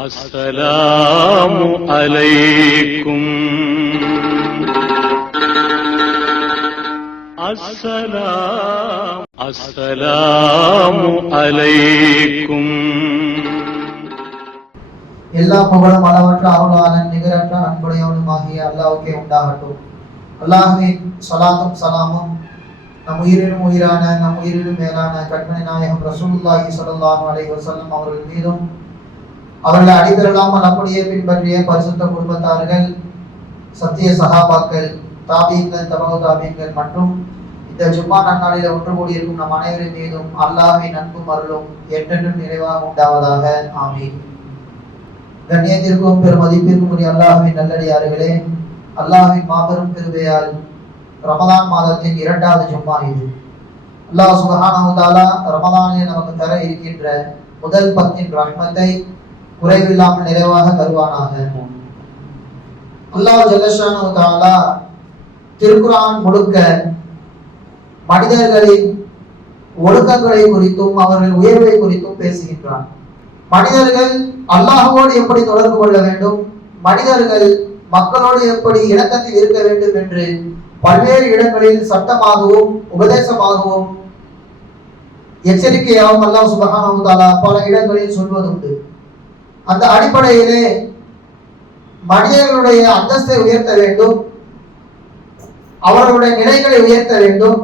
அஸ்ஸலாமு அலைக்கும். அஸ்ஸலாமு அலைக்கும். எல்லா புகழும் அளவற்ற அருளாளன் நிகரற்ற அன்புடையவனுமாகிய அல்லாஹ்வுக்கே உண்டாகட்டும். அல்லாஹ்வின் ஸலாத்தும் ஸலாமும் நம் உயிரினும் உயிரான நம் உயிரினும் மேலான கண்மணி நாயகம் ரசூலுல்லாஹி ஸல்லல்லாஹு அலைஹி வஸல்லம் அவர்கள் மீதும் அவர்களை அடிபெறலாமல் அப்படியே பின்பற்றிய பரிசுத்த குடும்பத்தார்கள், சத்திய சஹாபாக்கள், தாபீன்கள், தபவு தாபீன்கள் மற்றும் இந்த ஜும்மா நன்னாளில் ஒன்று கூடியிருக்கும் நம் அனைவரின் மீதும் அல்லாஹ்வின் அன்பும் அருளும் என்றென்றும் நிறைவாக உண்டாவதாக. ஆமீன். கண்ணியத்திற்கும் பெருமதிப்பிற்கும் உரிய அல்லாஹ்வின் நல்லடியார்களே, அல்லாஹ்வின் மாபெரும் கிருபையால் ரமலான் மாதத்தின் 2வது ஜும்மா இது. அல்லாஹ் சுப்ஹானஹு வ தஆலா ரமலானில் நமக்கு தர இருக்கின்ற முதல் 10 ரஹ்மத்தை குறைவில்லாமல் நிறைவாக தருவானாக. அல்லாஹ் ஜல்லஷானஹு வ தஆலா திருக்குர்ஆன் முழுக்க மனிதர்களின் ஒழுக்கங்களை குறித்தும் அவர்கள் உயர்வை குறித்தும் பேசுகின்றான். மனிதர்கள் அல்லாஹ்வோடு எப்படி தொடர்பு கொள்ள வேண்டும், மனிதர்கள் மக்களோடு எப்படி இணக்கத்தில் இருக்க வேண்டும் என்று பல்வேறு இடங்களில் சட்டமாகவும் உபதேசமாகவும் எச்சரிக்கையாகவும் அல்லாஹ் சுப்ஹானஹு வ தஆலா பல இடங்களில் சொல்வதுண்டு. அந்த அடிப்படையிலே மனிதர்களுடைய அந்தஸ்தை உயர்த்த வேண்டும், அவர்களுடைய நிலைகளை உயர்த்த வேண்டும்,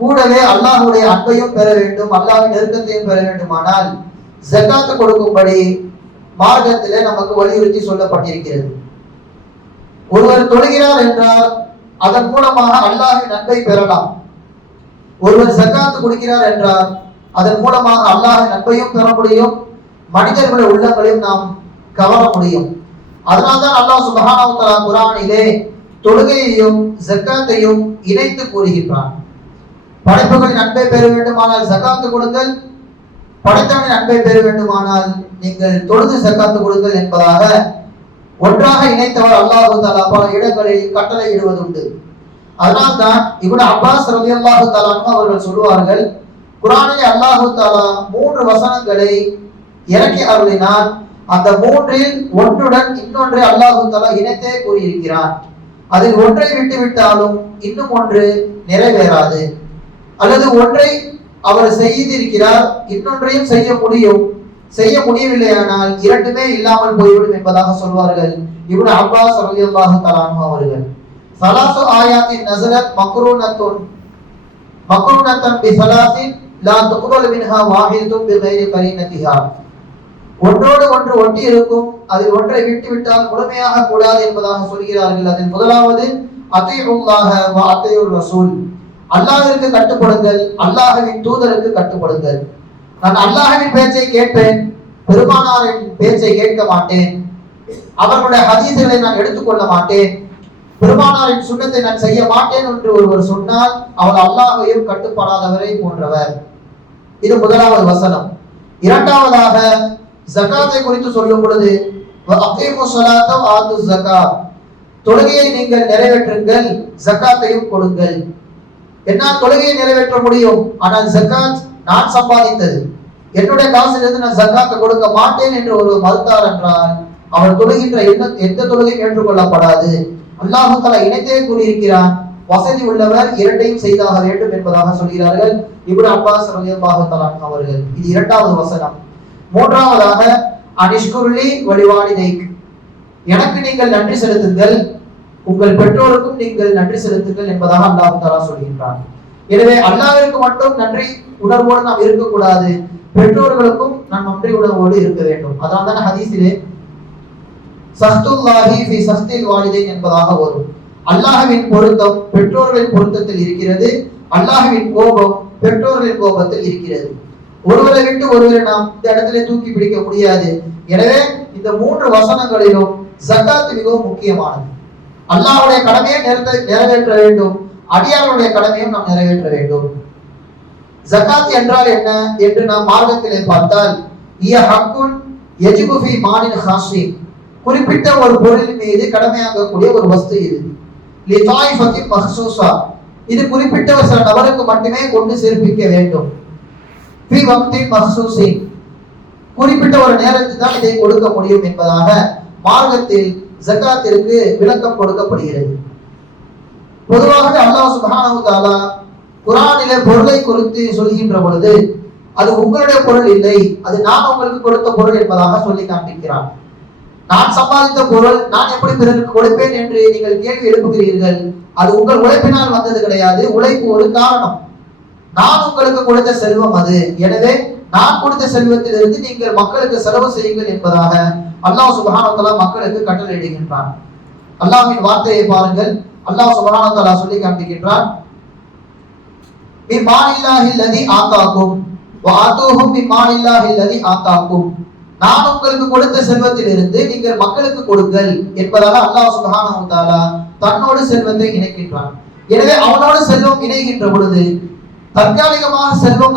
கூடவே அல்லாஹ்வுடைய அன்பையும் பெற வேண்டும், அல்லாஹ்வின் நெருக்கத்தையும் பெற வேண்டுமானால் ஜகாத் கொடுக்கும்படி மார்க்கத்திலே நமக்கு வலியுறுத்தி சொல்லப்பட்டிருக்கிறது. ஒருவர் தொழுகிறார் என்றால் அதன் மூலமாக அல்லாஹ்வின் அன்பை பெறலாம். ஒருவர் ஜகாத் கொடுக்கிறார் என்றால் அதன் மூலமாக அல்லாஹ்வின் அன்பையும் பெற முடியும், மனிதர்களுடைய உள்ளங்களையும் நாம் கவர முடியும். அதனால்தான் அல்லாஹ் சுப்ஹானஹு வ தஆலா குர்ஆனிலே தொழுகையையும் ஜகாத்தையும் இணைத்து கூறுகின்றான். படைப்புகளின் அன்பை பெற வேண்டுமானால் ஜகாத் கொடுங்கள், படைத்தவனின் அன்பை பெற வேண்டுமானால் நீங்கள் தொழுது ஜகாத் கொடுங்கள் என்பதாக ஒன்றாக இணைத்தவர் அல்லாஹ் தஆலா பல இடங்களில் கட்டளை இடுவதுண்டு. அதனால்தான் இப்னு அப்பாஸ் ரலியல்லாஹு தஆலா அவர்கள் சொல்வார்கள், குர்ஆனில் அல்லாஹ் தஆலா 3 வசனங்களை இறக்கி அருளினார், அந்த 3இல் ஒன்றுடன் இன்னொன்றை அல்லாஹ் தஆலா இணைத்தே கூறியிருக்கிறான். அதில் ஒன்றை விட்டுவிட்டாலும் இன்னும் ஒன்று நிறைவேறாது, அல்லது ஒன்றை அவர் செய்திருக்கிறார் இன்னொன்றையும் செய்ய முடியவில்லையானால் இரண்டுமே இல்லாமல் போய்விடும் என்பதாக சொல்வார்கள் இப்னு அப்பாஸ் ரலியல்லாஹு தஆலா அவர்கள். ஸலாசு ஆயாத்தின் நஸலத் மக்ரூனத்தன் பிஸலாசின் லா துக்பல் மின்ஹா வாஹிதத்துன் பிகைரி கரீனத்திஹா. ஒன்றோடு ஒன்று ஒட்டி இருக்கும், அதில் ஒன்றை விட்டுவிட்டால் முழுமையாக கூடாது என்பதாக சொல்கிறார்கள். அதில் முதலாவது அத்தீஉல்லாஹ வ அத்தீஉர் ரசூல், அல்லாஹ்விற்கு கட்டுப்படுங்கள், அல்லாஹ்வின் தூதருக்கு கட்டுப்படுங்கள். நான் அல்லாஹ்வின் பேச்சை கேட்பேன், பெருமானாரின் பேச்சை கேட்க மாட்டேன், அவர்களுடைய ஹதீஸ்களை நான் எடுத்துக்கொள்ள மாட்டேன், பெருமானாரின் சுன்னத்தை நான் செய்ய மாட்டேன் என்று ஒருவர் சொன்னால் அவர் அல்லாஹ்வையும் கட்டுப்படாதவரை போன்றவர். இது முதலாவது வசனம். இரண்டாவதாக ஜகாத்தை குறித்து சொல்லும் பொழுது அகீமுஸ் ஸலாத்த வ ஆத்துஸ் ஸகாத், தொழுகையை நீங்கள் நிறைவேற்றுங்கள், ஜகாத்தையும் கொடுங்கள். என்ன தொழுகையை நிறைவேற்ற முடியும், ஆனால் ஜகாத் நான் சம்பாதித்தது, என்னுடைய காசிலிருந்து நான் ஜகாத்தை கொடுக்க மாட்டேன் என்று ஒரு மறுத்தார் என்றால் அவர் தொழுகின்ற எந்த தொழுகையும் ஏற்றுக்கொள்ளப்படாது. அல்லாஹ் தஆலா இணைத்தே கூறியிருக்கிறான், வசதி உள்ளவர் இரண்டையும் செய்தாக வேண்டும் என்பதாக சொல்கிறார்கள் இப்னு அப்பாஸ் ரலியல்லாஹு தஆலா அவர்கள். இது 2வது வசனம். மூன்றாவதாக அனிஷ்குர்லி வலிவாலிதைக், எனக்கு நீங்கள் நன்றி செலுத்துங்கள், உங்கள் பெற்றோருக்கும் நீங்கள் நன்றி செலுத்துங்கள் என்பதாக அல்லாஹ் தஆலா சொல்கின்றான். எனவே அல்லாஹ்விற்கு மட்டும் நன்றி உணர்வோடு நாம் இருக்கக்கூடாது, பெற்றோர்களுக்கும் நாம் நன்றி உணர்வோடு இருக்க வேண்டும். அதனால தான் ஹதீஸிலே சஹ்துல்லாஹி ஃபி சஹ்தில் வாலிதைன் என்பதாக வரும். அல்லாஹ்வின் பொருத்தம் பெற்றோர்களின் பொருத்தத்தில் இருக்கிறது, அல்லாஹ்வின் கோபம் பெற்றோர்களின் கோபத்தில் இருக்கிறது. ஒருவரை விட்டு ஒருவரை நாம் இந்த இடத்திலே தூக்கி பிடிக்க முடியாது. எனவே இந்த 3 வசனங்களிலும் ஜகாத் மிகவும் முக்கியமானது. அல்லாஹ்வுடைய கடமையை நிறைவேற்ற வேண்டும், அடியார்களுடைய கடமையும் நாம் நிறைவேற்ற வேண்டும். ஜகாத் என்றால் என்ன என்று நாம் மார்க்கத்திலே பார்த்தால், இய ஹக்குன் யஜிபு ஃபீ மாலின் ஹாஸின், குறிப்பிட்ட ஒரு பொருளின் மீது கடமையாகக்கூடிய ஒரு வஸ்து இது. லிதாயிஃபத்தின் மஹ்சூஸா, இது குறிப்பிட்ட சில நபருக்கு மட்டுமே கொண்டு சேர்ப்பிக்க வேண்டும். ஃபீ வக்தின் மஹ்சூஸின், குறிப்பிட்ட ஒரு நேரத்தில் தான் இதை கொடுக்க முடியும் என்பதாக மார்க்கத்தில் ஜகாத்திற்கு விளக்கம் கொடுக்கப்படுகிறது. பொதுவாகவே அல்லாஹ் சுப்ஹானஹு வ தஆலா குர்ஆனிலே பொருளை குறித்து சொல்கின்ற பொழுது அது உங்களுடைய பொருள் இல்லை, அது நான் உங்களுக்கு கொடுத்த பொருள் என்பதாக சொல்லி காண்பிக்கிறான். நான் சம்பாதித்த பொருள் நான் எப்படி பிறருக்கு கொடுப்பேன் என்று நீங்கள் கேள்வி எழுப்புகிறீர்கள். அது உங்கள் உழைப்பினால் வந்தது கிடையாது, உழைப்பு ஒரு காரணம். நான் உங்களுக்கு கொடுத்த செல்வம் அது. எனவே நான் கொடுத்த செல்வத்திலிருந்து நீங்கள் மக்களுக்கு செலவு செய்யுங்கள் என்பதாக அல்லாஹ் சுப்ஹானஹு வ தஆலா மக்களுக்கு கட்டளையிடுகின்றான். அல்லாஹ்வின் வார்த்தையை பாருங்கள். அல்லாஹ் சுப்ஹானஹு வ தஆலா சொல்லி காண்பிக்கின்றான், மிம்மாலில்லாஹி அல்லதி ஆதாக்கும் வ ஆதூஹும் மிம்மாலில்லாஹி அல்லதி ஆதாக்கும். நான் உங்களுக்கு கொடுத்த செல்வத்திலிருந்து நீங்கள் மக்களுக்கு கொடுங்கள் என்பதாக அல்லாஹ் சுப்ஹானஹு வ தஆலா தன்னோடு செல்வத்தை இணைக்கின்றான். எனவே அவனோடு செல்வம் இணைகின்ற பொழுது தற்காலிகமாக செல்வம்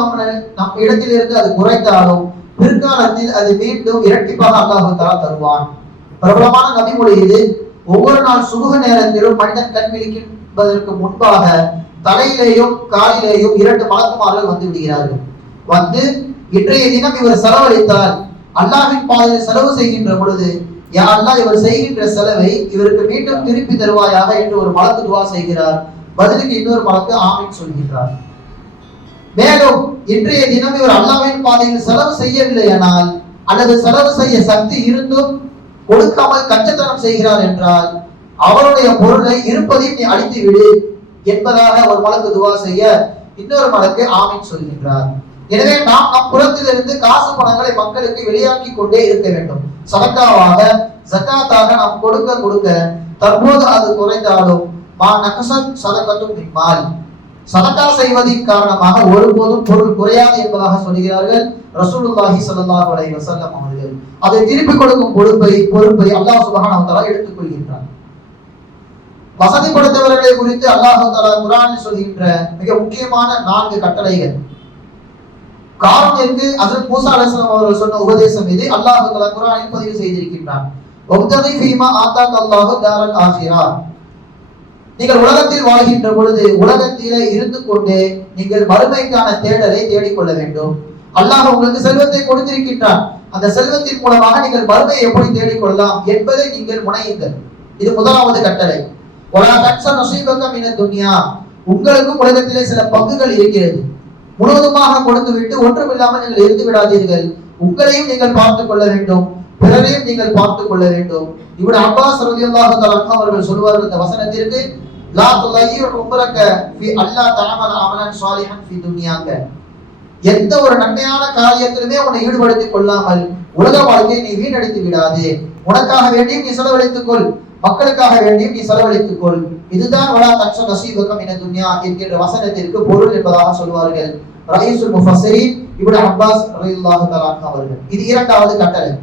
நம் இடத்திலிருந்து அது குறைத்தாலும் பிற்காலத்தில் அது மீண்டும் இரட்டிப்பாக அல்லாஹ் தஆலா தருவான். பிரபலமான நபிமொழி இது. ஒவ்வொரு நாள் சுபுக நேரத்திலும் மனிதன் கண் விழிப்பதற்கு முன்பாக தலையிலேயும் காலிலேயும் 2 மலக்குமார்கள் வந்து விடுகிறார்கள். வந்து இன்றைய தினம் இவர் செலவழித்தால் அல்லாஹ்வின் பாதையில் செலவு செய்கின்ற பொழுது, யா அல்லாஹ் இவர் செய்கின்ற செலவை இவருக்கு மீண்டும் திருப்பி தருவாயாக என்று ஒரு மலக்கு துஆ செய்கிறார். பதிலுக்கு இன்னொரு மலக்கு ஆமீன் சொல்கிறார். மேலும் இன்றைய தினம் இவர் அல்லாஹ்வின் பாதையில் செலவு செய்யவில்லையானால் அல்லது செலவு செய்ய சக்தி இருந்தும் கொடுக்காமல் கஞ்சத்தனம் செய்கிறார் என்றால் அவருடைய பொருளை இருப்பதையும் நீ அழித்து விடு என்பதாக ஒரு மலக்கு துஆ செய்ய இன்னொரு மலக்கு ஆமீன் சொல்கின்றார். எனவே நாம் நம் புறத்திலிருந்து காசு பணங்களை மக்களுக்கு வெளியாக்கி கொண்டே இருக்க வேண்டும். சதக்காவாக ஜகாத்தாக நாம் கொடுக்க கொடுக்க தற்போது அது குறைந்தாலும் மா நகசத் சதகத்தும் மின்மால், சதக்கா செய்வதின் காரணமாக ஒருபோதும் பொருள் குறையாது என்பதாக சொல்கிறார்கள் ரசூலுல்லாஹி ஸல்லல்லாஹு அலைஹி வஸல்லம் அவர்கள். அதை திருப்பி கொடுக்கும் பொறுப்பை அல்லாஹ் சுப்ஹானஹு வ தஆலா எடுத்துக் கொள்கின்றார். வசதி படைத்தவர்களை குறித்து அல்லாஹ் தஆலா குர்ஆனில் சொல்கின்ற மிக முக்கியமான 4 கட்டளைகள். காரூனுக்கு ஹஜ்ரத் மூஸா அலைஹிஸ்ஸலாம் அவர்கள் சொன்ன உபதேசம் இது. அல்லாஹ் தஆலா குர்ஆனில் பதிவு செய்திருக்கின்றான். வப்தகி ஃபீமா ஆதாக அல்லாஹு தாரல் ஆகிரா. நீங்கள் உலகத்தில் வாழ்கின்ற பொழுது உலகத்திலே இருந்து கொண்டே நீங்கள் மறுமைக்கான தேடலை தேடிக்கொள்ள வேண்டும். அல்லாஹ் உங்களுக்கு செல்வத்தை கொடுத்திருக்கின்றான். அந்த செல்வத்தின் மூலமாக நீங்கள் மறுமையை எப்படி தேடிக்கொள்ளலாம் என்பதை நீங்கள் முனையுங்கள். இது முதலாவது கட்டளை. வலா தன்ஸ நஸீபக மினத் துன்யா. உங்களுக்கும் உலகத்திலே சில பங்குகள் இருக்கிறது. முழுவதுமாக கொடுத்து விட்டு ஒன்றுமில்லாமல் நீங்கள் இருந்து விடாதீர்கள். உங்களையும் நீங்கள் பார்த்துக் கொள்ள வேண்டும், பிறரையும் நீங்கள் பார்த்துக் கொள்ள வேண்டும். இப்னு அப்பாஸ் ரலியல்லாஹு தஆலா அவர்கள் சொல்வார்கள் இந்த வசனத்திற்கு, லா துலையு உம்ரக ஃபி அல்லா தஅமல் அமலன் ஸாலிஹன் ஃபி துன்யாக. எந்த ஒரு நன்மையான காரியத்திலுமே உன்னை ஈடுபடுத்திக் கொள்ளாமல் உலக வாழ்க்கையை நீ வீணடித்து விடாதே. உனக்காக வேண்டியும் நீ செலவழித்துக் கொள், மக்களுக்காக வேண்டியும் நீ செலவழித்துக் கொள். இதுதான் வலா தன்ஸ நஸீபக மினத் துன்யா என்கிற வசனத்திற்கு பொருள் என்பதாக சொல்வார்கள் ரயீசுல் முஃபஸ்ஸிரீன் இப்னு அப்பாஸ் ரலியல்லாஹு தஆலா அவர்கள். இது இரண்டாவது கட்டளை.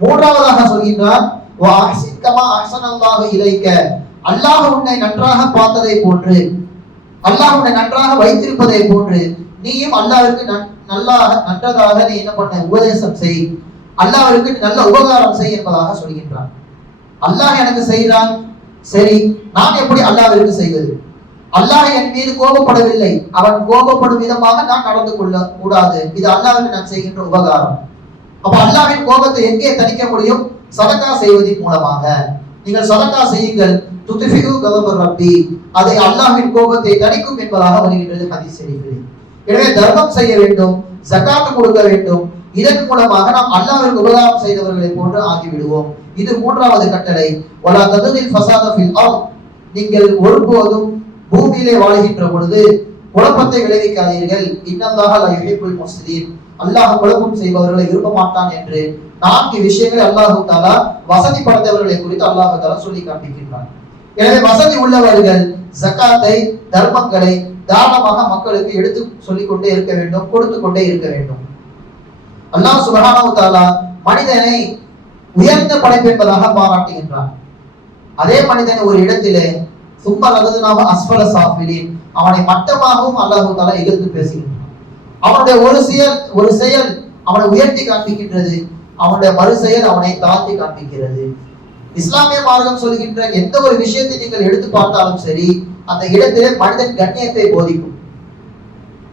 மூன்றாவதாக சொல்கின்றார், வா அஹ்சின் கமா அஹ்ஸனல்லாஹு இலைக. அல்லாஹ் உன்னை நன்றாக பார்த்ததை போன்று, அல்லாஹ் உன்னை நன்றாக வைத்திருப்பதை போன்று நீயும் அல்லாஹ்விற்கு நன்றதாக நீ என்ன பண்ண உபதேசம் செய், அல்லாஹ்விற்கு நல்ல உபகாரம் செய் என்பதாக சொல்கின்றான். அல்லாஹ் எனக்கு செய்கிறான், சரி நான் எப்படி அல்லாஹ்விற்கு செய்வது? அல்லாஹ் என் மீது கோபப்படவில்லை, அவன் கோபப்படும் விதமாக நான் நடந்து கொள்ள கூடாது. இது அல்லாஹ்விற்கு நான் செய்கின்ற உபகாரம். அப்ப அல்லாஹ்வின் கோபத்தை எங்கே தணிக்க முடியும்? சதக்கா செய்வதன் மூலமாக. நீங்கள் சதக்கா செய்யுங்கள், துத்ஃபிஉ கதபர் ரப்பி, அதை அல்லாஹ்வின் கோபத்தை தணிக்கும் என்பதாக வருகின்றது ஹதீஸ் ஷரீஃபில். எனவே தர்மம் செய்ய வேண்டும், ஜகாத் கொடுக்க வேண்டும். இதன் மூலமாக நாம் அல்லாஹ்விற்கு உபகாரம் செய்தவர்களை போன்று ஆகிவிடுவோம். இது மூன்றாவது கட்டளை. வலா ததுல் ஃபஸாத ஃபில் அர்த். நீங்கள் ஒருபோதும் பூமியிலே வாழ்கின்ற பொழுது குழப்பத்தை விளைவிக்காதீர்கள். இன்னல்லாஹ லா யுஹிப்புல் முஃப்ஸிதீன். அல்லாஹ் குழப்பம் செய்பவர்களை விரும்ப மாட்டான் என்று 4 விஷயங்களை அல்லாஹ் தஆலா வசதி படைத்தவர்களை குறித்து அல்லாஹ் தஆலா சொல்லி காண்பிக்கின்றான். எனவே வசதி உள்ளவர்கள் ஜகாத்தை, தர்மங்களை தாராளமாக மக்களுக்கு எடுத்து சொல்லிக் கொண்டே இருக்க வேண்டும், கொடுத்து கொண்டே இருக்க வேண்டும். அல்லாஹ் சுப்ஹானஹு வ தஆலா மனிதனை உயர்ந்த படைப்பு என்பதாக பாராட்டுகின்றான். அதே மனிதனை ஒரு இடத்திலே சும்ம ரததுனாஹு அஸ்ஃபல சாஃபிலின், அவனை மட்டமாகவும் அல்லாஹ் தஆலா இகழ்ந்து பேசுகின்றான். அவனுடைய ஒரு செயல் அவனை உயர்த்தி காண்பிக்கின்றது, அவனுடைய மறு செயல் அவனை தாழ்த்தி காண்பிக்கிறது. இஸ்லாமிய மார்க்கம் சொல்கின்ற எந்த ஒரு விஷயத்தை நீங்கள் எடுத்து பார்த்தாலும் சரி, அந்த இடத்திலே மனிதன் கண்ணியத்தை போதிக்கும்.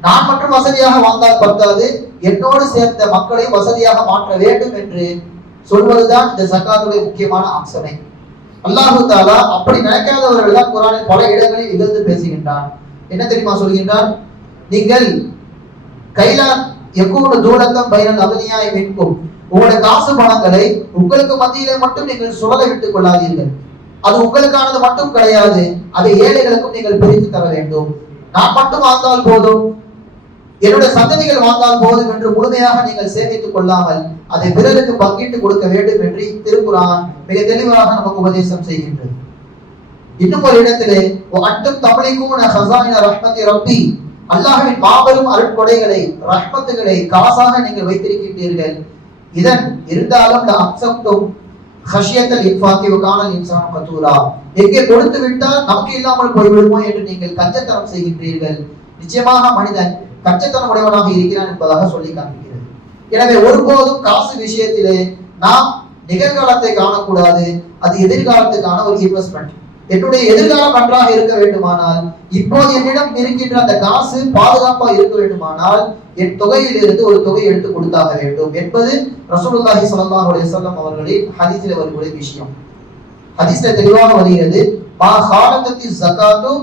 நான் மட்டும் வசதியாக வாழ்ந்தால் பத்தாது, என்னோடு சேர்ந்த மக்களை வசதியாக மாற்ற வேண்டும் என்று சொல்வதுதான் இந்த ஜகாத்துடைய முக்கியமான அம்சமே. அல்லாஹு தாலா அப்படி நினைக்காதவர்கள் தான் குர்ஆனில் பல இடங்களில் இகழ்ந்து பேசுகின்றான். என்ன தெரியுமா சொல்கின்றான்? நீங்கள் கைலா எக்கூன தூரத்தம் பைனல் அகனியாய் மின்கும், உங்களுடைய காசு பணங்களை உங்களுக்கு மத்தியிலே மட்டும் நீங்கள் சுழல விட்டுக் கொள்ளாதீர்கள். அது உங்களுக்கானது மட்டும் கிடையாது, அதை ஏழைகளுக்கும் நீங்கள் பிரித்து தர வேண்டும். நான் மட்டும் வாழ்ந்தால் போதும், என்னுடைய சந்ததிகள் வாழ்ந்தால் போதும் என்று முழுமையாக நீங்கள் சேமித்துக் கொள்ளாமல் அதை பிறருக்கு பங்கிட்டு கொடுக்க வேண்டும் என்று திருக்குர்ஆன் மிக தெளிவாக நமக்கு உபதேசம் செய்கின்றது. இன்னும் ஒரு இடத்திலே அன்டும் தமலிகூன ஹஸாயின ரஹ்மத்தி ரப்பி, அல்லாஹ்வின் மாபெரும் அருட்கொடைகளை ரஹ்மத்துகளை காசாக நீங்கள் வைத்திருக்கின்றீர்கள். இதன் இருந்தாலும் அம்சத்தும் ஹஷியத்தல் இன்ஃபாக்கி வகானல் இன்சான் கதூரா, எங்கே கொடுத்து விட்டால் நமக்கு இல்லாமல் போய்விடுமோ என்று நீங்கள் கஞ்சத்தனம் செய்கின்றீர்கள். நிச்சயமாக மனிதன் கஞ்சத்தனம் உடையவனாக இருக்கிறான் என்பதாக சொல்லி காண்பிக்கிறது. எனவே ஒருபோதும் காசு விஷயத்திலே நாம் நிகழ்காலத்தை காணக்கூடாது, அது எதிர்காலத்துக்கான ஒரு இன்வெஸ்ட்மெண்ட். என்னுடைய எதிர்காலம் நன்றாக இருக்க வேண்டுமானால், இப்போது என்னிடம் இருக்கின்ற அந்த காசு பாதுகாப்பா இருக்க வேண்டுமானால் என் தொகையில் இருந்து ஒரு தொகை எடுத்து கொடுத்தாக வேண்டும் என்பது ரசூலுல்லாஹி ஸல்லல்லாஹு அலைஹி வஸல்லம் அவர்களின் ஹதீஸில் வரக்கூடிய விஷயம். ஹதீஸ்ல தெளிவாக வருகிறது, மா ஹாலத்தி ஸகாத்து,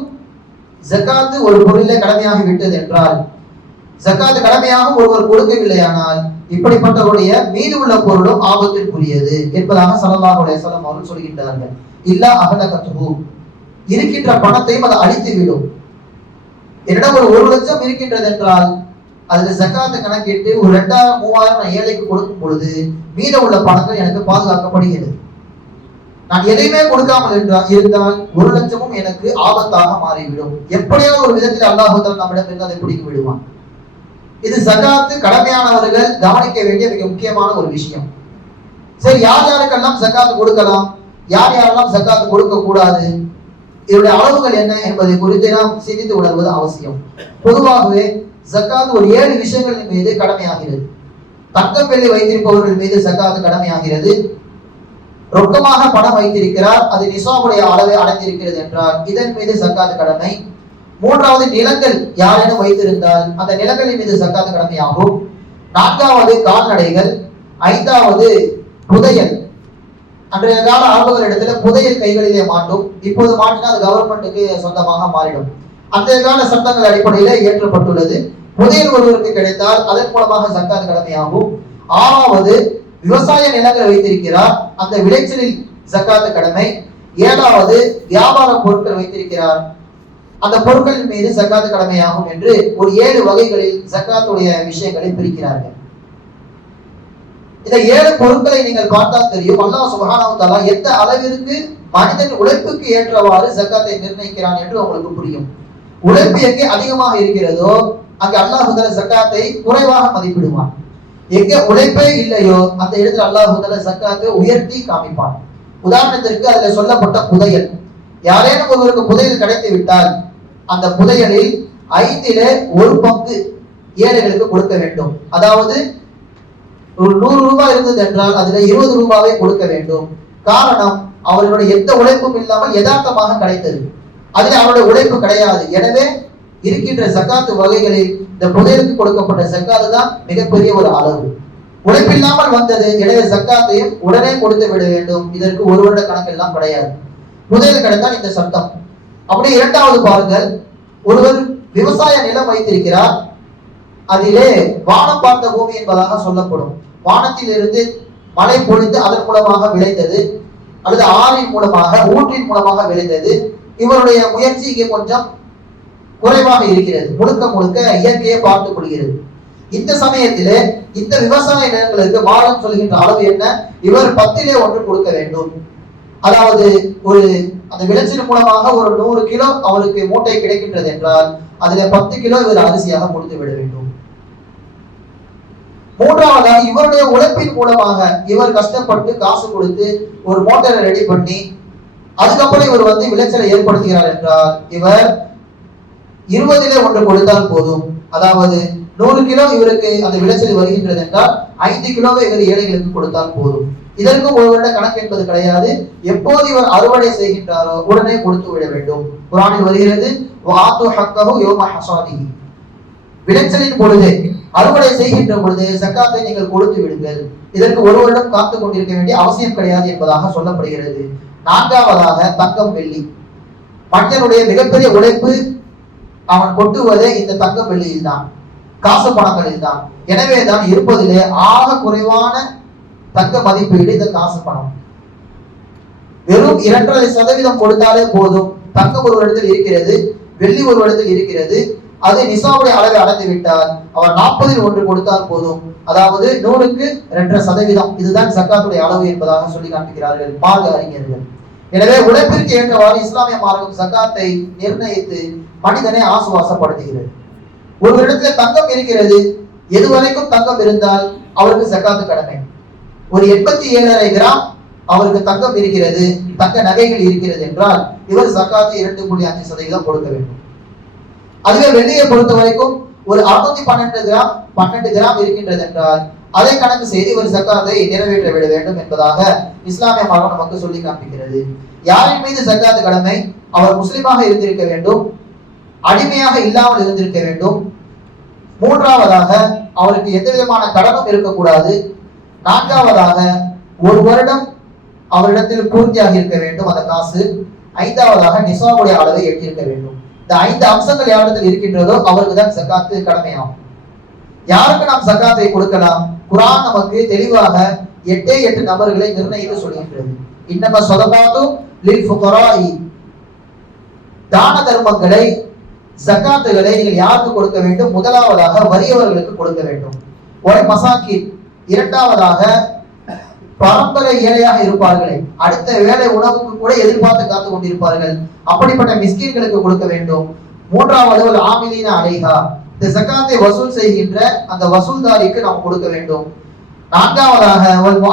ஸகாத் ஒரு பொருளிலே கடமையாகி விட்டது என்றால், ஸகாத் கடமையாக ஒருவர் கொடுக்கவில்லையானால் இப்படிப்பட்டவருடைய மீது உள்ள பொருளும் ஆபத்திற்குரியது என்பதாக ஸல்லல்லாஹு அலைஹி வஸல்லம் அவர்கள் சொல்கின்றார்கள். இல்லா அகலகத்துஹு, இருக்கின்ற பணத்தையும் அதை அழித்து விடும். என்னிடம் ஒரு 1 லட்சம் இருக்கின்றது என்றால் அதுல ஜகாத்தை கணக்கிட்டு ஒரு 2000 3000 நான் ஏழைக்கு கொடுக்கும் பொழுது மீத உள்ள பணங்கள் எனக்கு பாதுகாக்கப்படுகிறது. நான் எதையுமே கொடுக்காமல் இருந்தால் 1 லட்சமும் எனக்கு ஆபத்தாக மாறிவிடும். எப்படியாவது ஒரு விதத்தில் அல்லாஹ் தஆலா நம்மிடம் இருந்து அதை பிடிக்க விடுவான். இது ஜகாத்து கடமையானவர்கள் கவனிக்க வேண்டிய மிக முக்கியமான ஒரு விஷயம். சரி, யார் யாருக்கெல்லாம் ஜகாத்து கொடுக்கலாம், யார் யாரெல்லாம் ஜகாத்து கொடுக்க கூடாது, இதனுடைய அளவுகள் என்ன என்பதை குறித்து நாம் சிந்தித்து உணர்வது அவசியம். பொதுவாகவே ஜகாத் ஒரு 7 விஷயங்களின் மீது கடமையாகிறது. தங்கம் வெள்ளி வைத்திருப்பவர்கள் மீது ஜகாத் கடமையாகிறது. ரொக்கமாக பணம் வைத்திருக்கிறார், அது நிசாபுடைய அளவை அடைந்திருக்கிறது என்றால் இதன் மீது ஜகாத் கடமை. 3வது நிலங்கள் யாரேனும் வைத்திருந்தால் அந்த நிலங்களின் மீது ஜகாத் கடமையாகும். 4வது கால்நடைகள். 5வது புதையல். அன்றைய கால ஆர்வலர் இடத்துல புதையல் கைகளிலே மாட்டும், இப்போது மாட்டினா அது கவர்மெண்ட்டுக்கு சொந்தமாக மாறிடும். அந்த கால சட்டங்கள் அடிப்படையில ஏற்றப்பட்டுள்ளது. புதையல் ஒருவருக்கு கிடைத்தால் அதன் மூலமாக ஜகாத் கடமையாகும். 6வது விவசாய நிலங்கள் வைத்திருக்கிறார், அந்த விளைச்சலில் ஜகாத் கடமை. 7வது வியாபார பொருட்கள் வைத்திருக்கிறார், அந்த பொருட்களின் மீது ஜகாத் கடமையாகும் என்று ஒரு 7 வகைகளில் ஜகாத்துடைய விஷயங்களை பிரிக்கிறார்கள். இந்த 7 பொருட்களை நீங்கள் பார்த்தால் தெரியும், அல்லாஹ் சுப்ஹானஹு வ தஆலா எந்த அளவிற்கு மனிதன் உழைப்புக்கு ஏற்றவாறு ஜகாத்தை நிர்ணயிக்கிறான் என்று உங்களுக்கு புரியும். உழைப்பு எங்கே அதிகமாக இருக்கிறதோ அங்கே அல்லாஹ் தஆலா ஜகாத்தை குறைவாக மதிப்பிடுவான். எங்கே உழைப்பே இல்லையோ அந்த இடத்துல அல்லாஹ் தஆலா ஜகாத்தை உயர்த்தி காமிப்பான். உதாரணத்திற்கு அதில் சொல்லப்பட்ட புதையல், யாரேனும் ஒருவருக்கு புதையல் கிடைத்து விட்டால் அந்த புதையலில் 5ல் 1 பங்கு ஏழைகளுக்கு கொடுக்க வேண்டும். அதாவது ஒரு 100 ரூபாய் இருந்தது என்றால் அதுல 20 ரூபாவை கொடுக்க வேண்டும். காரணம், அவர்களுடைய எந்த உழைப்பும் இல்லாமல் யதார்த்தமாக கிடைத்தது, அதுல அவருடைய உழைப்பு கிடையாது. எனவே இருக்கின்ற ஜகாத்து வகைகளில் இந்த புதையலுக்கு கொடுக்கப்பட்ட ஜகாத்து தான் மிகப்பெரிய ஒரு அளவு. உழைப்பில்லாமல் வந்தது, எனவே ஜகாத்தையும் உடனே கொடுத்து விட வேண்டும். இதற்கு 1 வருட கணக்கெல்லாம் கிடையாது. புதையல் கிடைத்தால் இந்த சட்டம். அப்படி 2வது பாருங்கள், ஒருவர் விவசாய நிலம் வைத்திருக்கிறார், அதிலே வானம் பார்த்த பூமி என்பதாக சொல்லப்படும். வானத்தில் இருந்து மழை பொழிந்து அதன் மூலமாக விளைந்தது, அல்லது ஆறின் மூலமாக ஊற்றின் மூலமாக விளைந்தது. இவருடைய முயற்சி இங்கே கொஞ்சம் குறைவாக இருக்கிறது, முழுக்க முழுக்க இயற்கையை பார்த்துக் கொள்கிறது. இந்த சமயத்திலே இந்த விவசாய நிலங்களுக்கு மாதம் சொல்கின்ற அளவு என்ன, இவர் 10ல் 1 கொடுக்க வேண்டும். அதாவது ஒரு அந்த விளைச்சல் மூலமாக ஒரு 100 கிலோ அவருக்கு மூட்டை கிடைக்கின்றது என்றால் அதுல 10 கிலோ இவர் அரிசியாக கொடுத்து விட வேண்டும். 3வதாக இவருடைய உழைப்பின் மூலமாக இவர் கஷ்டப்பட்டு காசு கொடுத்து ஒரு மோட்டரை ரெடி பண்ணி அதுக்கப்புறம் இவர் வந்து விளைச்சலை ஏற்படுத்துகிறார் என்றால் இவர் 20ல் 1 கொடுத்தால் போதும். அதாவது 100 கிலோ இவருக்கு அந்த விளைச்சல் வருகின்றது என்றால் 5 கிலோவை இவர் ஏழைகளுக்கு கொடுத்தால் போதும். இதற்கும் 1 வருட கணக்கு என்பது கிடையாது. எப்போது இவர் அறுவடை செய்கின்றாரோ உடனே கொடுத்து விட வேண்டும். குர்ஆனில் வருகிறது, வஆது ஹக்கஹு யௌம ஹஸாதிஹி, விளைச்சலின் பொழுது அறுவடை செய்கின்ற பொழுது ஜக்காத்தை நீங்கள் கொடுத்து விடுங்கள். இதற்கு ஒரு வருடம் காத்து கொண்டிருக்க வேண்டிய அவசியம் கிடையாது என்பதாக சொல்லப்படுகிறது. நான்காவதாக தங்கம் வெள்ளி. மனிதனுடைய மிகப்பெரிய உழைப்பு அவன் கொட்டுவதே இந்த தங்கம் வெள்ளியில் தான், காசு பணங்களில் தான். எனவேதான் இருப்பதிலே ஆக குறைவான தங்க மதிப்பீடு இந்த காசு பணம். வெறும் 2.5% கொடுத்தாலே போதும். தங்கம் ஒரு இடத்தில் இருக்கிறது, வெள்ளி ஒரு இடத்தில் இருக்கிறது. அது நிசாவுடைய அளவை அடைந்து விட்டால் அவர் 40ல் 1 கொடுத்தால் போதும். அதாவது 100க்கு 2.5%. இதுதான் ஜக்காத்துடைய அளவு என்பதாக சொல்லி காண்பிக்கிறார்கள் மார்க்க அறிஞர்கள். எனவே உழைப்பிற்கு ஏற்றவாறு இஸ்லாமிய மார்க்கம் ஜக்காத்தை நிர்ணயித்து மனிதனை ஆசுவாசப்படுத்துகிறது. ஒரு இடத்துல தங்கம் இருக்கிறது, எதுவரைக்கும் தங்கம் இருந்தால் அவருக்கு ஜக்காத்து கடமை. ஒரு 87.5 கிராம் அவருக்கு தங்கம் இருக்கிறது, தங்க நகைகள் இருக்கிறது என்றால் இவர் ஜக்காத்து 2.5% கொடுக்க வேண்டும். அதுவே வெள்ளியை பொறுத்த வரைக்கும் ஒரு 612 கிராம் இருக்கின்றது என்றால் அதை கணக்கு செய்து ஒரு ஜக்காத்தை நிறைவேற்ற விட வேண்டும் என்பதாக இஸ்லாமிய மார்க்கம் நமக்கு சொல்லி காண்பிக்கிறது. யாரின் மீது ஜக்காத்து கடமை? அவர் முஸ்லிமாக இருந்திருக்க வேண்டும், அடிமையாக இல்லாமல் இருந்திருக்க வேண்டும். மூன்றாவதாக அவருக்கு எந்த விதமான கடனும் இருக்கக்கூடாது. நான்காவதாக ஒரு வருடம் அவரிடத்தில் பூர்த்தியாக இருக்க வேண்டும் அந்த காசு. ஐந்தாவதாக நிசாவுடைய அளவை எட்டியிருக்க வேண்டும். இந்த 5 அம்சங்கள் யாரிடத்தில் இருக்கின்றதோ அவருக்கு தான் ஜக்காத்து கடமையாகும். யாருக்கு நாம் ஜக்காத்தை கொடுக்கலாம்? குர்ஆன் நமக்கு தெளிவாக 8 நபர்களை நிர்ணயித்து சொல்கின்றது. இன்னம ஸதகாத்து லில் ஃபுகராஇ. தான தர்மங்களை, ஜக்காத்துகளை நீங்கள் யாருக்கு கொடுக்க வேண்டும்? முதலாவதாக வறியவர்களுக்கு கொடுக்க வேண்டும். ஒரு மசாக்கின். இரண்டாவதாக பரம்பரை ஏழையாக இருப்பார்களே, அடுத்த வேலை உணவுக்கு கூட எதிர்பார்த்து காத்து கொண்டிருப்பார்கள், அப்படிப்பட்ட மிஸ்கீன்களுக்கு கொடுக்க வேண்டும். மூன்றாவது ஒரு ஆமிலீன அலைஹா. இந்த ஜக்காத்தை வசூல் செய்கின்ற அந்த வசூல்தாரிக்கு நாம் கொடுக்க வேண்டும். நான்காவதாக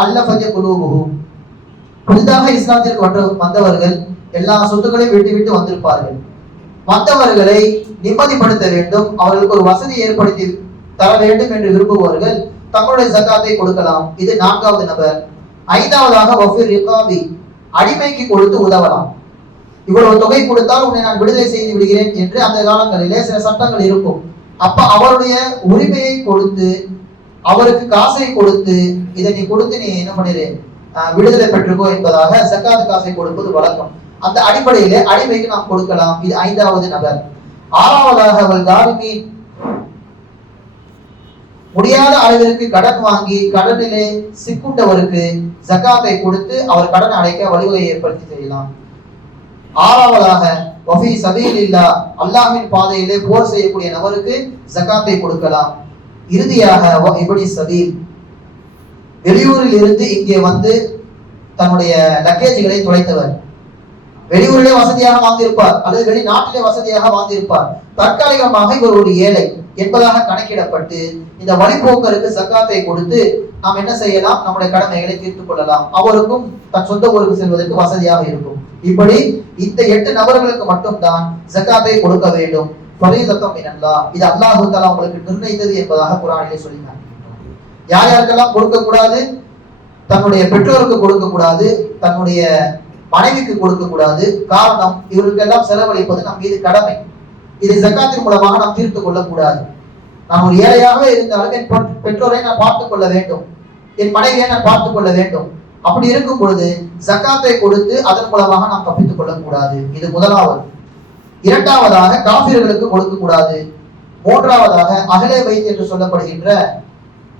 அல்லஃபஜ குலூபுஹும். புதிதாக இஸ்லாத்திற்கு வந்தவர்கள் எல்லா சொத்துக்களையும் விட்டு வந்திருப்பார்கள். வந்தவர்களை நிம்மதிப்படுத்த வேண்டும், அவர்களுக்கு ஒரு வசதி ஏற்படுத்தி தர வேண்டும் என்று விரும்புபவர்கள் தங்களுடைய ஜக்காத்தை கொடுக்கலாம். இது 4வது நபர். ஐந்தாவதாக வஃபிர் ரிகாபி. அடிமைக்கு கொடுத்து உதவலாம். இவ்வளவு தொகை கொடுத்தால் உன்னை நான் விடுதலை செய்து விடுகிறேன் என்று அந்த காலங்களிலே சில சட்டங்கள் இருக்கும். அப்ப அவருடைய உரிமையை கொடுத்து, அவருக்கு காசை கொடுத்து, இதை நீ கொடுத்து நீ என்ன பண்ணிரு, விடுதலை பெற்றுக்கோ என்பதாக ஜக்காத் காசை கொடுப்பது வழக்கம். அந்த அடிப்படையிலே அடிமைக்கு நாம் கொடுக்கலாம். இது 5வது நபர். ஆறாவதாக அவள் காரிமீன். முடியாத அளவிற்கு கடன் வாங்கி கடனிலே சிக்குண்டவருக்கு ஜக்காத்தை கொடுத்து அவர் கடனை அடைக்க வழிவகை ஏற்படுத்தி செய்யலாம். ஆறாவதாக வஃபி சபீலில்லாஹ். அல்லாஹ்வின் பாதையிலே போர் செய்யக்கூடிய நபருக்கு ஜக்காத்தை கொடுக்கலாம். இறுதியாக இப்னி சபீல். வெளியூரில் இருந்து இங்கே வந்து தன்னுடைய லக்கேஜ்களை தொலைத்தவர். வெளியூரிலே வசதியாக வாழ்ந்திருப்பார் அல்லது வெளிநாட்டிலே வசதியாக வாழ்ந்திருப்பார். தற்காலிகமாக இவர் ஒரு ஏழை என்பதாக கணக்கிடப்பட்டு இந்த வழிபோக்கருக்கு ஜக்காத்தை கொடுத்து நாம் என்ன செய்யலாம்? நம்முடைய கடமைகளை தீர்த்துக் கொள்ளலாம். அவருக்கும் தன் சொந்த ஊருக்கு செல்வதற்கு வசதியாக இருக்கும். இப்படி இந்த 8 நபர்களுக்கு மட்டும்தான் ஜக்காத்தை கொடுக்க வேண்டும். ஃபரீதத்தம் மினல்லாஹ். இது அல்லாஹ் தஆலா உங்களுக்கு நிர்ணயித்தது என்பதாக குர்ஆனிலே சொல்லினார். யார் யாருக்கெல்லாம் கொடுக்க கூடாது? தன்னுடைய பெற்றோருக்கு கொடுக்க கூடாது, தன்னுடைய மனைவிக்கு கொடுக்க கூடாது. காரணம், இவருக்கெல்லாம் செலவழிப்பது நம் மீது கடமை. இதை ஜக்காத்தின் மூலமாக நாம் தீர்த்து கொள்ளக்கூடாது. நான் ஒரு ஏழையாகவே இருந்தாலும் என் பெற்றோரை நான் பார்த்துக் கொள்ள வேண்டும், என் மனைவியை நான் பார்த்துக் கொள்ள வேண்டும். அப்படி இருக்கும் பொழுது ஜக்காத்தை கொடுத்து அதன் மூலமாக நாம் தப்பித்துக் கொள்ளக்கூடாது. இது முதலாவது. இரண்டாவதாக காஃபிர்களுக்கு கொடுக்க கூடாது. மூன்றாவதாக அஹ்லே பைத் என்று சொல்லப்படுகின்ற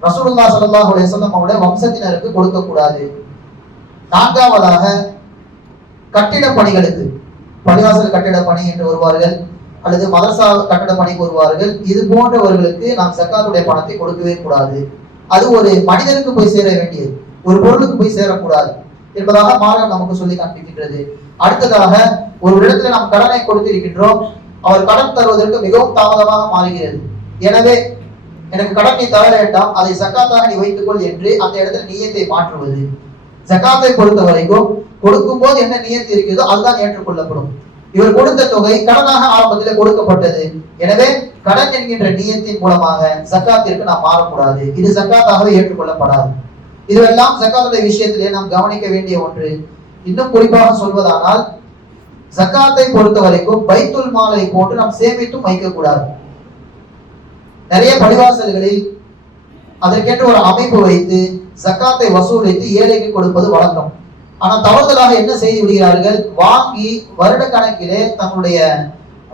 ரசூலுல்லாஹ் ஸல்லல்லாஹு அலைஹி வஸல்லம் அவருடைய வம்சத்தினருக்கு கொடுக்க கூடாது. நான்காவதாக கட்டிட பணிகளுக்கு, பள்ளிவாசல் கட்டிட பணி என்று வருவார்கள் அல்லது மதரசா கட்டிட பணிக்கு வருவார்கள், இது போன்றவர்களுக்கு நாம் ஜக்காத்துடைய பணத்தை கொடுக்கவே கூடாது. அது ஒரு மனிதனுக்கு போய் சேர வேண்டியது, ஒரு பொருளுக்கு போய் சேரக்கூடாது என்பதாக மார்க்கம் நமக்கு சொல்லி காண்பிக்கின்றது. அடுத்ததாக ஒரு இடத்துல நாம் கடனை கொடுத்திருக்கின்றோம், அவர் கடன் தருவதற்கு மிகவும் தாமதமாக மாறுகிறது. எனவே எனக்கு கடன் நீ தர வேண்டாம், அதை ஜக்காத்தாக நீ வைத்துக்கொள் என்று அந்த இடத்துல நியத்தை மாற்றுவது. ஜக்காத்தை பொறுத்த வரைக்கும் கொடுக்கும் போது என்ன நியத்து இருக்கிறதோ அதுதான் ஏற்றுக்கொள்ளப்படும். இவர் கொடுத்த தொகை கடனாக ஆரம்பத்தில் கொடுக்கப்பட்டது. எனவே கடன் என்கின்ற நியத்தின் மூலமாக ஜக்காத்திற்கு நாம் மாறக்கூடாது. இது ஜக்காத்தாகவே ஏற்றுக்கொள்ளப்படாது. இதுவெல்லாம் ஜக்காத்துடைய விஷயத்திலே நாம் கவனிக்க வேண்டிய ஒன்று. இன்னும் குறிப்பாக சொல்வதானால், ஜக்காத்தை பொறுத்த வரைக்கும் பைத்துல் மாலை போன்று நாம் சேமித்தும் வைக்கக்கூடாது. நிறைய பள்ளிவாசல்களில் அதற்கென்று ஒரு அமைப்பு வைத்து ஜக்காத்தை வசூலித்து ஏழைக்கு கொடுப்பது வழக்கம். ஆனா தவறுதலாக என்ன செய்து விடுகிறார்கள், வாங்கி வருட கணக்கிலே தன்னுடைய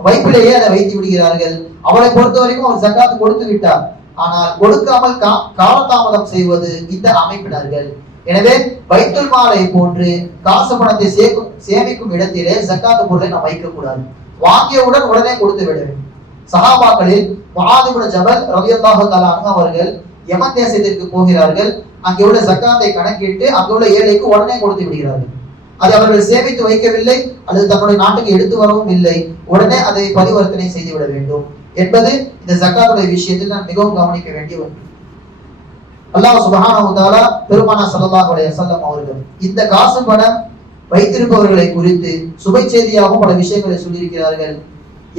வைப்பிலேயே அதை வைத்து விடுகிறார்கள். அவரை பொறுத்த வரைக்கும் அவர் ஜக்காத்து கொடுத்து விட்டார், ஆனால் கொடுக்காமல் காலதாமதம் செய்வது இந்த அமைப்பினர்கள். எனவே பைத்துல் மாலை போன்று காசு பணத்தை சேமிக்கும் இடத்திலே ஜக்காத்து பொருளை நாம் வைக்கக்கூடாது. வாங்கியவுடன் உடனே கொடுத்து விட வேண்டும். சஹாபாக்களில் முஆத் இப்னு ஜபல் ரலியல்லாஹு தஆலா அன்ஹு அவர்கள் யமன் தேசத்திற்கு போகிறார்கள். அங்கே உள்ள ஜக்காத்தை கணக்கிட்டு அங்குள்ள ஏழைக்கு உடனே கொடுத்து விடுகிறார்கள். அதை அவர்கள் சேமித்து வைக்கவில்லை அல்லது தன்னுடைய நாட்டுக்கு எடுத்து வரவும் இல்லை, உடனே அதை பரிவர்த்தனை செய்துவிட வேண்டும் என்பது இந்த ஜக்காத்துடைய விஷயத்தில் நான் மிகவும் கவனிக்க வேண்டிய ஒன்று. அல்லாஹ் சுப்ஹானஹு வ தஆலா பெருமானார் ஸல்லல்லாஹு அலைஹி வஸல்லம் அவர்கள் இந்த காசு பணம் வைத்திருப்பவர்களை குறித்து சுபை செய்தியாகவும் பல விஷயங்களை சொல்லியிருக்கிறார்கள்,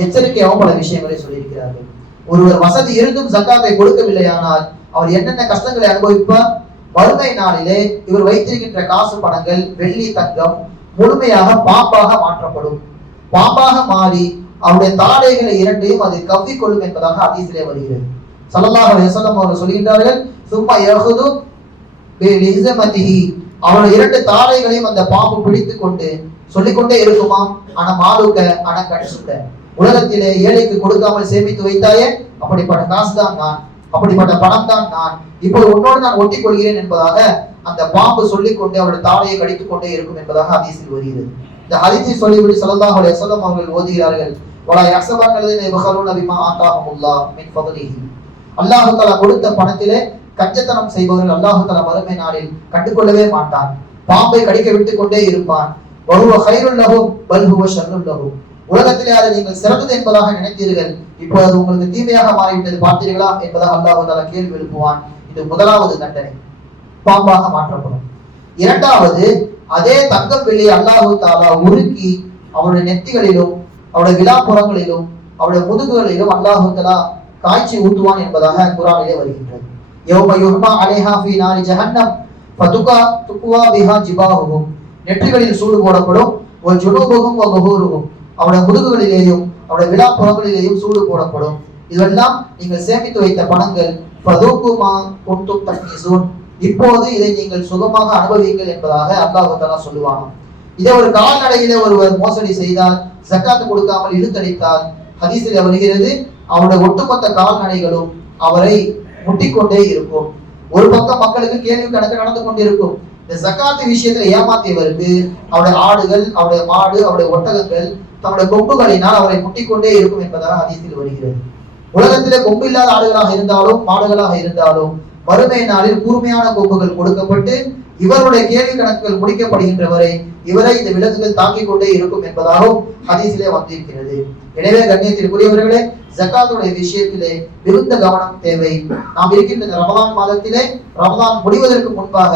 எச்சரிக்கையாகவும் பல விஷயங்களை சொல்லியிருக்கிறார்கள். ஒருவர் வசதி இருந்தும் ஜக்காத்தை கொடுக்கவில்லையானால் அவர் என்னென்ன கஷ்டங்களை அனுபவிப்பார். வறுமை நாளிலே இவர் வைத்திருக்கின்ற காசு பணங்கள் வெள்ளி தங்கம் முழுமையாக பாம்பாக மாற்றப்படும். பாம்பாக மாறி அவருடைய தாடைகளை இரண்டையும் அது கவ்விக்கொள்ளும் என்பதாக ஹதீஸிலே வருகிறது. ஸல்லல்லாஹு அலைஹி வஸல்லம் அவர்கள் சொல்கின்றார்கள், சும்மா யஹுது பிலிஹ்ஸமதிஹி, அவருடைய இரண்டு தாடைகளையும் அந்த பாம்பு பிடித்து கொண்டு சொல்லிக்கொண்டே இருக்குமாம், ஆனா மாலுக்க ஆனா கட்சுக்க, உலகத்திலே ஏழைக்கு கொடுக்காமல் சேமித்து வைத்தாயே, அப்படிப்பட்ட காசு தான் நான், அப்படிப்பட்ட பணம் தான் நான், இப்போது உன்னோடு நான் ஒட்டிக் கொள்கிறேன் என்பதாக அந்த பாம்பு சொல்லிக்கொண்டே அவருடைய தாடையை கடித்துக் கொண்டே இருக்கும் என்பதாக ஹதீஸில் வருகிறது. இந்த ஹதீஸை சொல்லிவிட்டு ஸல்லல்லாஹு அலைஹி வஸல்லம் அவர்கள் ஓதுகிறார்கள், வலா யஹ்ஸபன்னல்லதீன யப்கலூன பிமா ஆதாஹுமுல்லாஹ் மின் ஃபத்லிஹி, அல்லாஹ் தஆலா கொடுத்த பணத்திலே கஞ்சத்தனம் செய்பவர்கள் அல்லாஹ் தஆலா மறுமை நாளில் கண்டுகொள்ளவே மாட்டான். பாம்பை கடிக்க விட்டுக் கொண்டே இருப்பான். வஹுவ கைருல் லஹும் பல் ஹுவ ஷர்ருல் லஹும், உலகத்திலே அதை நீங்கள் சிறந்தது என்பதாக நினைத்தீர்கள், இப்போது அது உங்களுக்கு தீமையாக மாறிவிட்டது பார்த்தீர்களா என்பதாக அல்லாஹ் தஆலா கேள்வி எழுப்புவான். இது முதலாவது தண்டனை, பாம்பாக மாற்றப்படும். இரண்டாவது, அதே தங்கம் வெள்ளி அல்லாஹ் தஆலா உருக்கி அவருடைய நெத்திகளிலும் அவருடைய விழாப்புறங்களிலும் அவருடைய முதுகுகளிலும் அல்லாஹ் தஆலா காய்ச்சி ஊற்றுவான் என்பதாக குர்ஆனிலே வருகின்றது. யௌம யுஹ்மா அலைஹா ஃபீ நாரி ஜஹன்னம் ஃபதுகா பிஹா ஜிபாஹுஹும், நெற்றிகளில் சூடு போடப்படும். வ ஜுனூபுஹும் வ ظுஹூருஹும், அவருடைய முதுகுகளிலேயும் அவருடைய விழாப்புறங்களிலேயும் சூடு போடப்படும். இதெல்லாம் நீங்கள் சேமித்து வைத்த பணங்கள். ஃபதூகு மா குன்தும் தக்னிஸூன், இப்போது இதை நீங்கள் சுகமாக அனுபவிங்கள் என்பதாக அல்லாஹ் தஆலா சொல்லுவான். இதே ஒரு கால்நடையிலே ஒருவர் மோசடி செய்தால், ஜக்காத் கொடுக்காமல் இழுத்தடித்தால், ஹதீஸில் வருகிறது, அவருடைய ஒட்டுமொத்த கால்நடைகளும் அவரை முட்டிக்கொண்டே இருக்கும். ஒரு பக்கம் மக்களுக்கு கேள்வி கணக்கு நடந்து கொண்டிருக்கும். இந்த ஜக்காத் விஷயத்துல ஏமாத்தியவருக்கு அவருடைய ஆடுகள், அவருடைய மாடு, அவருடைய ஒட்டகங்கள் தன்னுடைய கொம்புகளினால் அவரை முட்டிக்கொண்டே இருக்கும் என்பதாக ஹதீஸில் வருகிறது. உலகத்திலே கொம்பு இல்லாத ஆடுகளாக இருந்தாலும் மாடுகளாக இருந்தாலும் மறுமை நாளில் கூர்மையான கொம்புகள் கொடுக்கப்பட்டு இவருடைய கேள்வி கணக்குகள் முடிக்கப்படுகின்ற வரை இவரை இந்த விலங்குகள் தாக்கிக் கொண்டே இருக்கும் என்பதாகவும் ஹதீஸிலே வந்திருக்கிறது. எனவே கண்ணியத்திற்குரியவர்களே, ஜக்காத்துடைய விஷயத்திலே மிகுந்த கவனம் தேவை. நாம் இருக்கின்ற இந்த ரமலான் மாதத்திலே ரமலான் முடிவதற்கு முன்பாக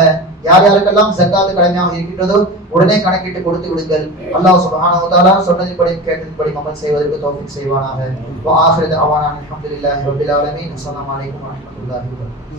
யார் யாருக்கெல்லாம் ஜக்காத்து கடமையாக இருக்கின்றதோ உடனே கணக்கிட்டு கொடுத்து விடுங்கள். அல்லாஹ் சுப்ஹானஹு வ தஆலா சொன்னதின்படி கேட்டதின்படி அமல் செய்வதற்கு தௌஃபீக் செய்வானாக. வ ஆகிரு தஅவானா அல்ஹம்துலில்லாஹி ரப்பில் ஆலமீன். அஸ்ஸலாமு அலைக்கும் வ ரஹ்மத்துல்லாஹி வ பரகாத்துஹு.